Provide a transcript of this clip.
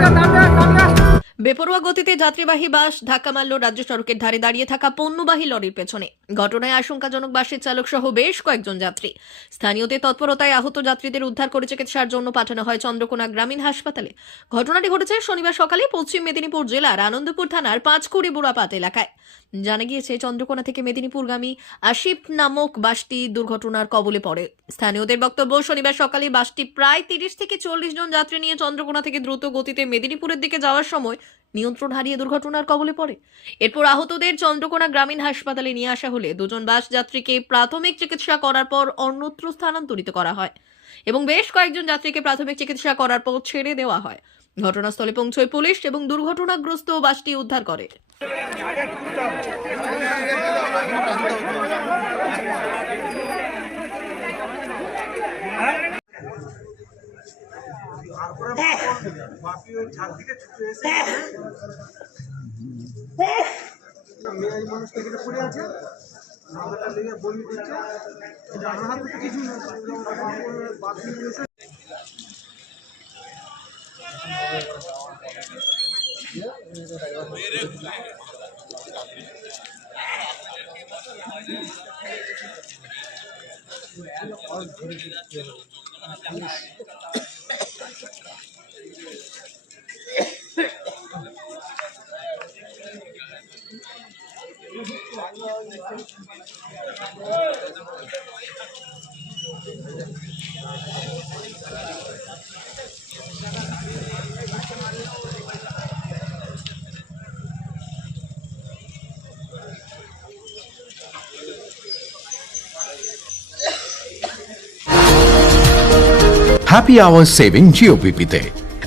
Come on. বেপরোয়া গতিতে যাত্রীবাহী বাস ধাক্কা মারল রাজ্য সড়কের ধারে দাঁড়িয়ে থাকা পণ্যবাহী লরির পেছনে। ঘটনায় আশঙ্কাজনক বাসের চালক সহ বেশ কয়েকজন যাত্রী। স্থানীয়দের তৎপরতায় আহত যাত্রীদের উদ্ধার করে চিকিৎসার জন্য পাঠানো হয় চন্দ্রকোনা গ্রামীণ হাসপাতালে। ঘটনাটি ঘটেছে শনিবার সকালে পশ্চিম মেদিনীপুর জেলার আনন্দপুর থানার পাঁচকুড়ি বুড়াপাত এলাকায়। জানা গিয়েছে, চন্দ্রকোনা থেকে মেদিনীপুরগামী আশিপ নামক বাসটি দুর্ঘটনার কবলে পড়ে। স্থানীয়দের বক্তব্য, শনিবার সকালে বাসটি প্রায় তিরিশ থেকে চল্লিশ জন যাত্রী নিয়ে চন্দ্রকোনা থেকে দ্রুত গতিতে মেদিনীপুরের দিকে যাওয়ার সময় নিয়ন্ত্রণ হারিয়ে দুর্ঘটনার কবলে পড়ে। এরপর আহতদের চন্দ্রকোনা গ্রামীণ হাসপাতালে নিয়ে আসা হলে দুজন বাস যাত্রীকে প্রাথমিক চিকিৎসা করার পর অন্যত্র স্থানান্তরিত করা হয় এবং বেশ কয়েকজন যাত্রীকে প্রাথমিক চিকিৎসা করার পর ছেড়ে দেওয়া হয়। ঘটনাস্থলে পৌঁছয় পুলিশ এবং দুর্ঘটনাগ্রস্ত বাসটি উদ্ধার করে। মেয়ে মানুষটা এখানে পড়ে আছে আমাদের লেগে বমি কিন্তু আমার কিছু না হ্যাপি আওয়ার সেভিং জিওপিপিতে